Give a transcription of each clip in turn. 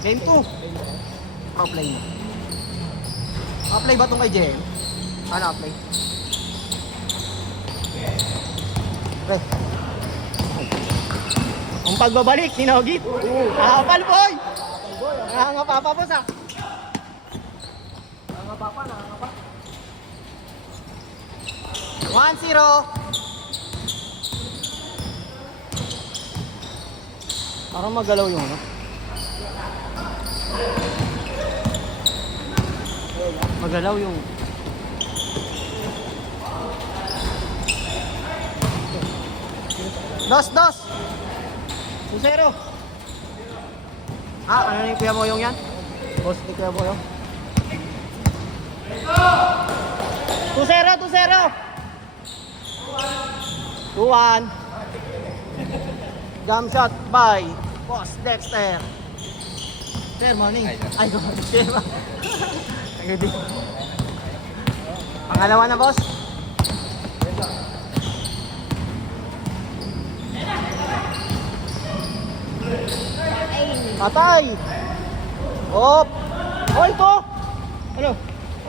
Game 2. Outplay na. Outplay ba itong kay JM? Ano outplay? Pre. Ang pagbabalik ni Nogit. Nakakapal boy! Nakangapa boss ah. Nakangapa. 1-0. Parang magalaw yung ano. Magalaw yung Dos 2-0. Ano na yung Kuya Moyong yan? Boss ni Kuya Moyong 2-0 2-1. Jump shot by Boss Dexter. Sir, morning. Ay, good morning. Pangalawa na, boss. Patay. Op. Oh, ito. Ano?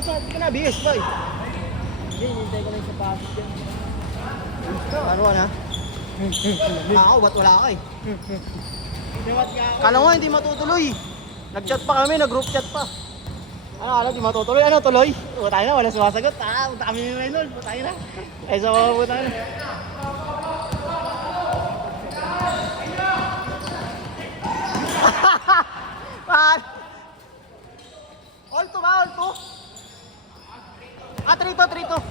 Hindi ka na, bihis, boy. Hindi, hintay ko lang sa pasok yan. Ano na? Ako, ba't wala ka eh? Kala mo, hindi matutuloy. Nag-chat pa kami, nag-group chat pa. Ano, di matutuloy? Ano, tuloy? Tayo na, wala sumasagot. Punta kami ni Maynol, tayo na. Ay, so, punta na. All to ba? All to? 3-2.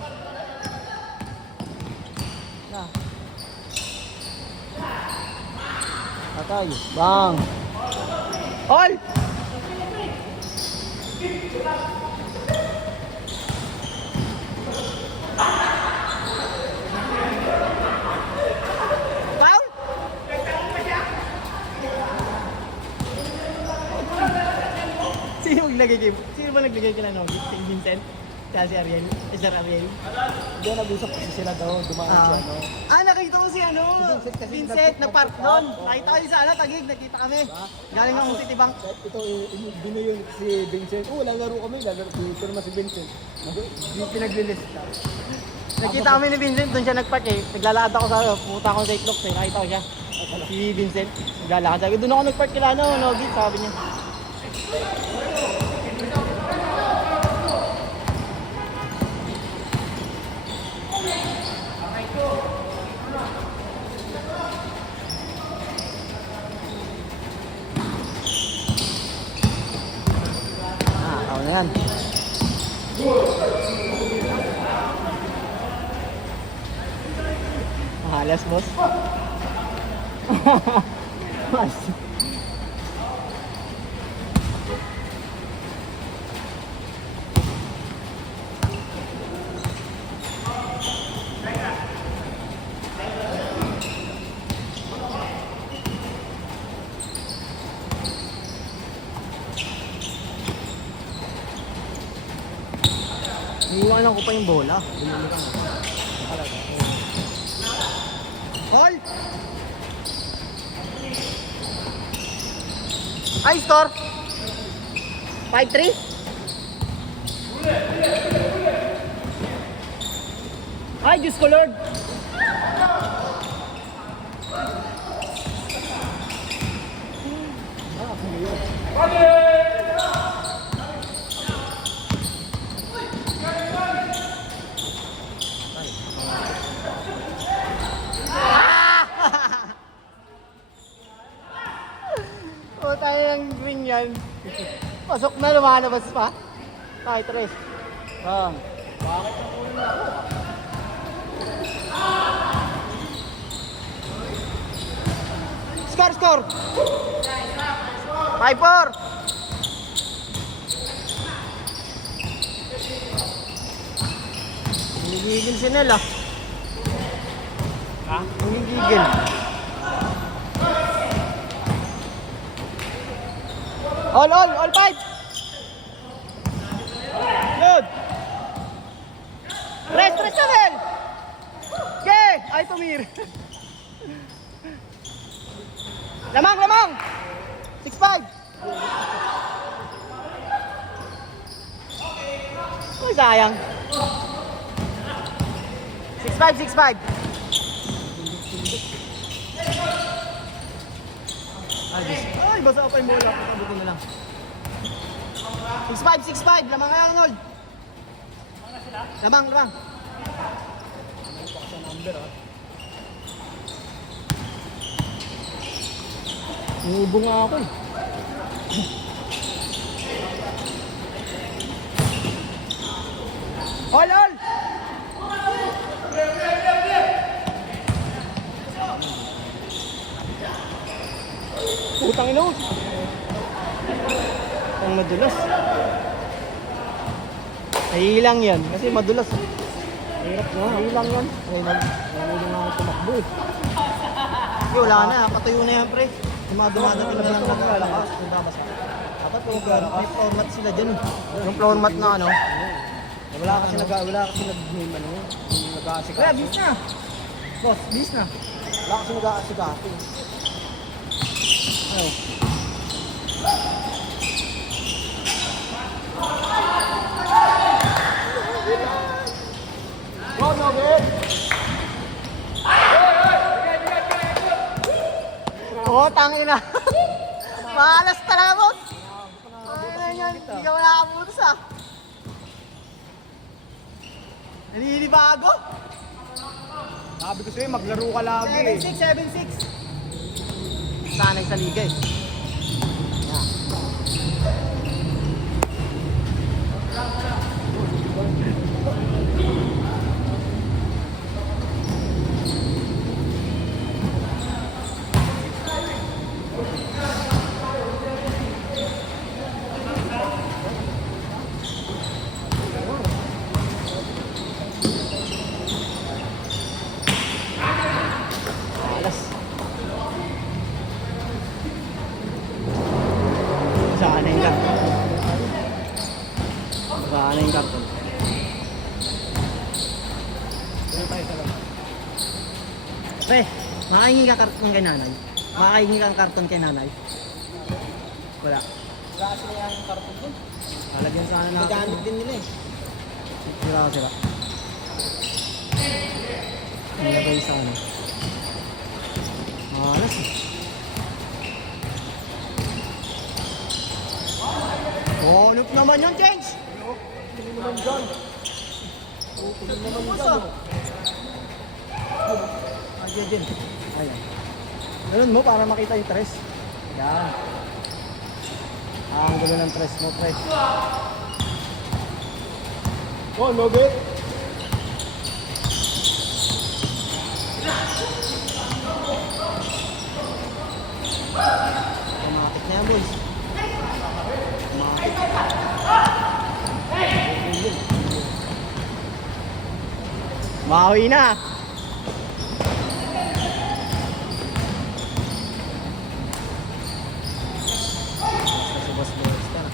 Na. Patay. Bang. All! Foul? Sino ba naglagay kila Nogi? Si Vincent? Si Ariel? Sir Ariel? Doon nag-usap kasi sila daw, dumaan siya, no? Nakita ko si ano? Vincent, nag-park doon. Nakita ko sa ano, Tagig, nakita kami. Galing ng City Bank. Ito, binayon si Vincent. Lalaro kami, pero mas si Vincent. Pinaglilista. Nakita kami ni Vincent, doon siya nag-park eh. Naglalakad ako sa pumunta ako sa Itlog eh. Nakita ko siya. Si Vincent, naglalakad. Sabi, doon ako nag-park kila ano, Nogi, sabi niya. Tao na yan. Mahalas, boss. Iiwanan ko pa yung bola. Ball! Ay, score! 5-3? Ay, Diyos ko Lord! O tayo ng green yan. Pasok na, lumalabas pa. Tayo, tres. Bakit ang ulo na ako? Score! 5-4! Nanggigigil si Nel ah. Nanggigigil. All 5! Good! Rest na Nel! Okay! Ay, tumir! Lamang! 6-5! Uy, sayang. 6'5", 6'5". Ay, basa pa yung bola. Pagkabutin na lang. 6'5", 6'5". Lamang kaya, Arnold. Lamang, lamang. Sa number ah. Nubo nga ako eh. Ol, ol! Putang ino. Ang madulas. Nahihilang yan kasi madulas. Hirap na. Hilang yan. Ay, nalilo nga ako tumakbo eh. Hindi, wala na. Patayo na yan, pre. Yung mga dumadapin na lang Huwag lalakas. Dapat may floor mat sila dyan. Yung floor mat na ano. Wala kasi nag-name ano. Nag-aasikaso. Kaya, bis na. Boss, bis na. Wala kasi nag-aasikaso. Ano? Go, Nugget! Oo, tangina. Malas talaga, boss. Ay, yan. Hindi ka wala kaputos, ah. Naninibago. Sabi ko sa'yo, maglaro ka lagi eh. 7'6", 7'6". Sanay sa liga eh. Alas. Sanay ka. Sanay ka. Pre, makahingi ka karton kay nanay? Makahingi kang karton kay nanay? Wala. Wala kasi na yung karton dun. Lalagyan sana natin. Nagamit din nila eh. Sira. Nilagay sa ano. Malas eh. Honop naman yun, Change! Hindi naman dyan. Hindi naman dyan. Ayan din. Ayan. Ganun mo para makita yung tres. Ayan. Ang gulo ng tres mo, pre. Oh, Nugget! Automatic na yan, boys. Automatic. Maui na. Kasi boss ka na.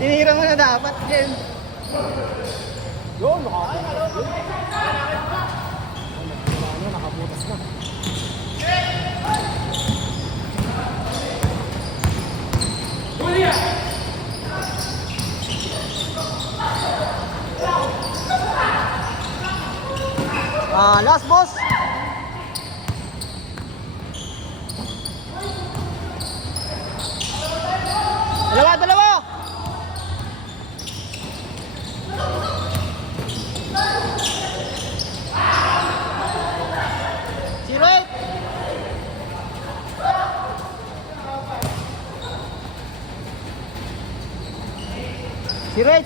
Tinira mo na dapat, Jen. Yun, nakabutas. Ano, nakabutas na. Last boss. Dalawa.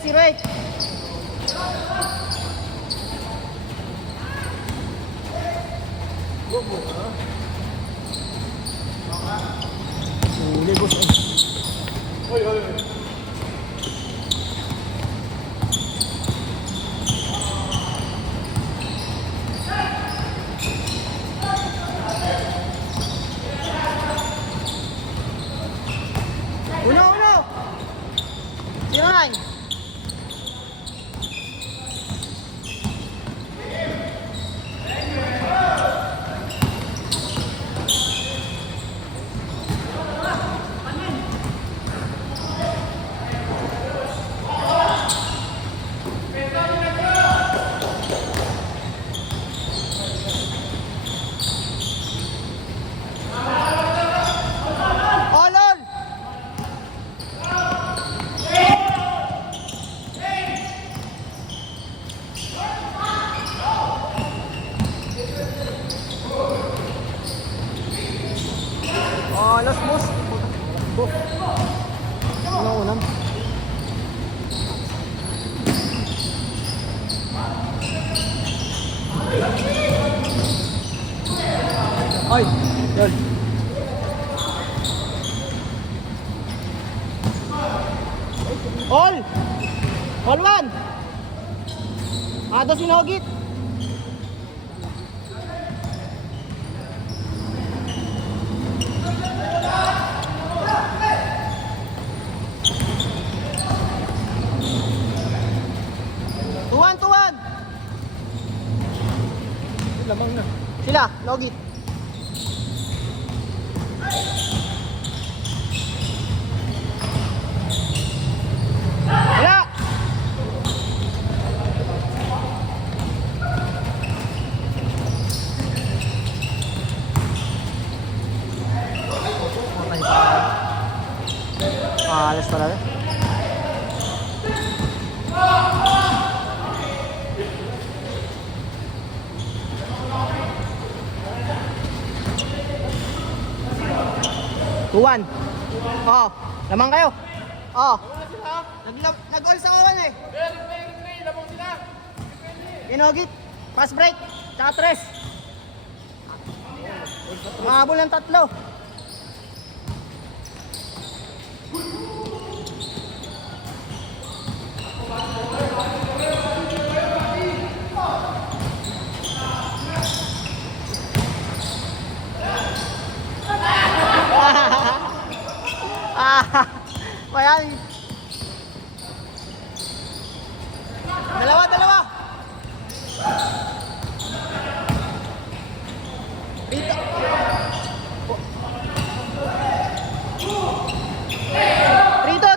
Si Ray. Huli, boss. Oy. Uno. 09. Malas, boss. Boss. Unang-unang. Ay, yun. All! All one! Ada sinogit! Tuwan, tuwan! Lamang na. Sila, logit. Wala! Alas talaga. Tuwan. Oo. Lamang kayo. Oo. Nag-all sa kawan eh. Lamang sila. Inogit. Pass break. Tsaka tres. Mahabol ng tatlo. Ayan. Dalawa, dalawa. Dito.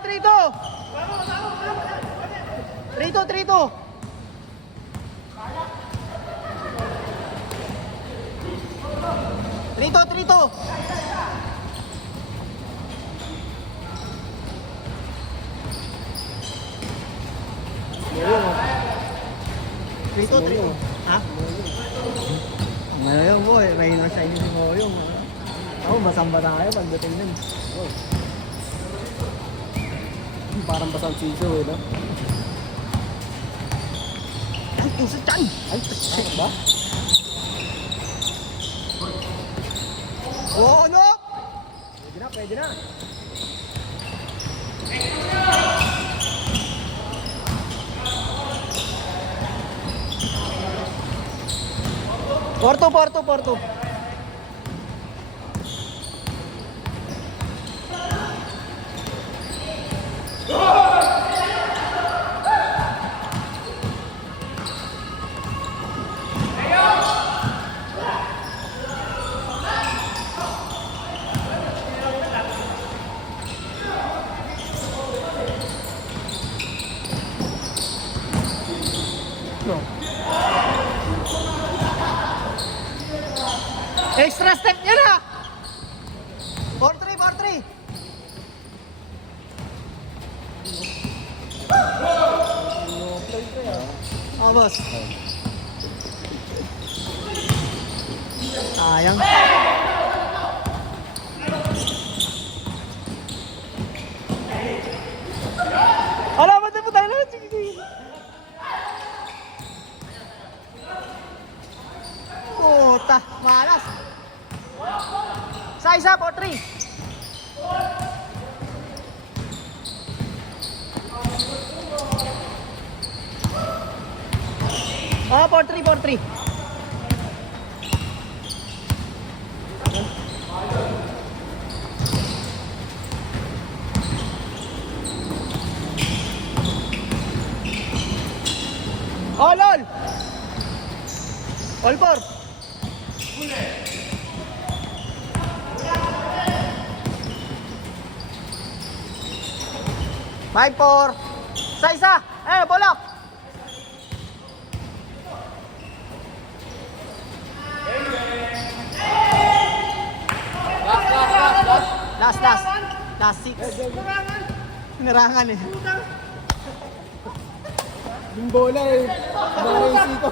3-2. 3-2. 3-2. Rito, Rito. Ha? Ngayon po eh, may shiny si Moyong. Ako, basang-basa kayo pagdating nun. Oh. Parang basang siso eh, no? Ay, puso chan! Ay, ano ba? Oo, no! Pwede na. 4-2. No. Extra step niya na! 4-3. Oh, boss. Sayang. Alam mo, tayo tayo lang. Sige. Puta, malas. Isa, 4-3. Oh, 4-3. Oh, lol. All 4. Five, 4. Isa. Bolak. Last 6. Narangan eh. Yung bola eh. Parang sito.